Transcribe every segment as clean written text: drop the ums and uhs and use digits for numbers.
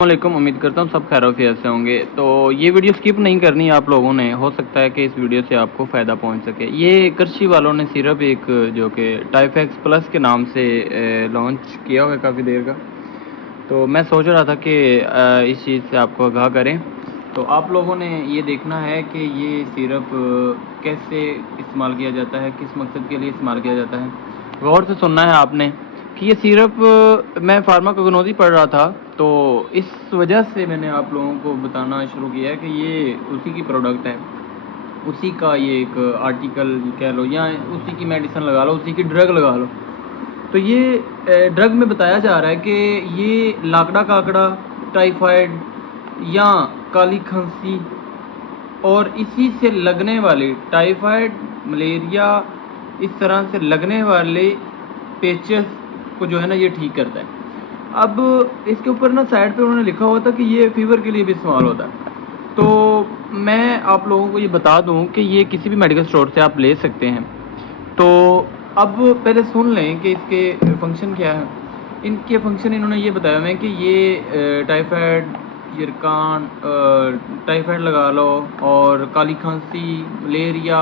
वालेकुम। उम्मीद करता हूँ सब खैरियत से होंगे। तो ये वीडियो स्किप नहीं करनी आप लोगों ने, हो सकता है कि इस वीडियो से आपको फ़ायदा पहुँच सके। ये कृषि वालों ने सिर्फ एक जो कि टाइफेक्स प्लस के नाम से लॉन्च किया हुआ है काफ़ी देर का। तो मैं सोच रहा था कि इस चीज़ से आपको आगाह करें। तो आप लोगों ने ये देखना है कि ये सिरप कैसे इस्तेमाल किया जाता है, किस मकसद के लिए इस्तेमाल किया जाता है। गौर से सुनना है आपने कि ये सिरप मैं फार्माकोगनोलॉजी पढ़ रहा था, तो इस वजह से मैंने आप लोगों को बताना शुरू किया कि ये उसी की प्रोडक्ट है, उसी का ये एक आर्टिकल कह लो या उसी की मेडिसिन लगा लो, उसी की ड्रग लगा लो। तो ये ड्रग में बताया जा रहा है कि ये लाकड़ा काकड़ा, टाइफाइड या काली खांसी और इसी से लगने वाले टाइफाइड, मलेरिया, इस तरह से लगने वाले पेचेस को जो है ना ये ठीक करता है। अब इसके ऊपर ना साइड पे उन्होंने लिखा हुआ था कि ये फीवर के लिए भी इस्तेमाल होता है। तो मैं आप लोगों को ये बता दूं कि ये किसी भी मेडिकल स्टोर से आप ले सकते हैं। तो अब पहले सुन लें कि इसके फंक्शन क्या है। इनके फंक्शन इन्होंने ये बताया हुआ है कि ये टाइफाइड, यरकान, टाइफाइड लगा लो, और काली खांसी, मलेरिया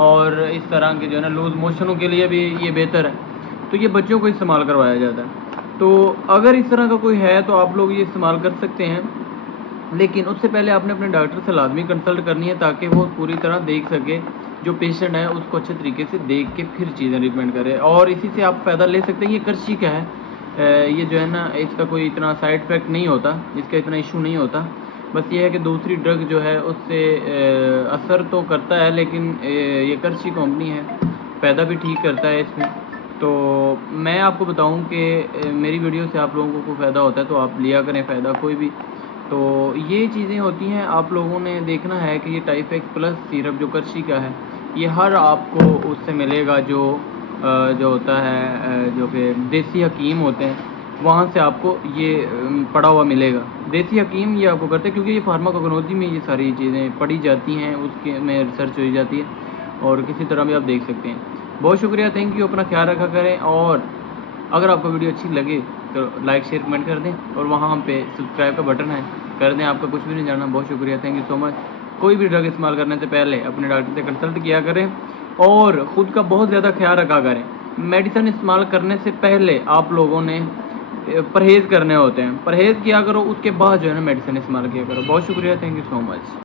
और इस तरह के जो है ना लूज़ मोशनों के लिए भी ये बेहतर है। तो ये बच्चों को इस्तेमाल करवाया जाता है। तो अगर इस तरह का कोई है तो आप लोग ये इस्तेमाल कर सकते हैं, लेकिन उससे पहले आपने अपने डॉक्टर से लाजमी कंसल्ट करनी है ताकि वो पूरी तरह देख सके, जो पेशेंट है उसको अच्छे तरीके से देख के फिर चीज़ें ट्रीटमेंट करे, और इसी से आप फ़ायदा ले सकते हैं। ये कृषि का है, ये जो है ना इसका कोई इतना साइड इफ़ेक्ट नहीं होता, इसका इतना इशू नहीं होता। बस ये है कि दूसरी ड्रग जो है उससे असर तो करता है, लेकिन ये कृषि कंपनी है, फ़ायदा भी ठीक करता है इसमें। तो मैं आपको बताऊं कि मेरी वीडियो से आप लोगों को फ़ायदा होता है तो आप लिया करें फ़ायदा कोई भी। तो ये चीज़ें होती हैं, आप लोगों ने देखना है कि ये टाइफेक्स प्लस सिरप जो कृषि का है, ये हर आपको उससे मिलेगा जो होता है जो कि देसी हकीम होते हैं, वहाँ से आपको ये पड़ा हुआ मिलेगा। देसी हकीम ये आपको करते हैं क्योंकि ये फार्माकोगनोलॉजी में ये सारी चीज़ें पढ़ी जाती हैं, उसके में रिसर्च हुई जाती है, और किसी तरह भी आप देख सकते हैं। बहुत शुक्रिया, थैंक यू। अपना ख्याल रखा करें, और अगर आपको वीडियो अच्छी लगे तो लाइक शेयर कमेंट कर दें, और वहाँ पे सब्सक्राइब का बटन है, कर दें। आपका कुछ भी नहीं जानना। बहुत शुक्रिया, थैंक यू सो मच। कोई भी ड्रग इस्तेमाल करने से पहले अपने डॉक्टर से कंसल्ट किया करें, और ख़ुद का बहुत ज़्यादा ख्याल रखा करें। मेडिसिन इस्तेमाल करने से पहले आप लोगों ने परहेज़ करने होते हैं, परहेज़ किया करो, उसके बाद जो है ना मेडिसिन इस्तेमाल किया करो। बहुत शुक्रिया, थैंक यू सो मच।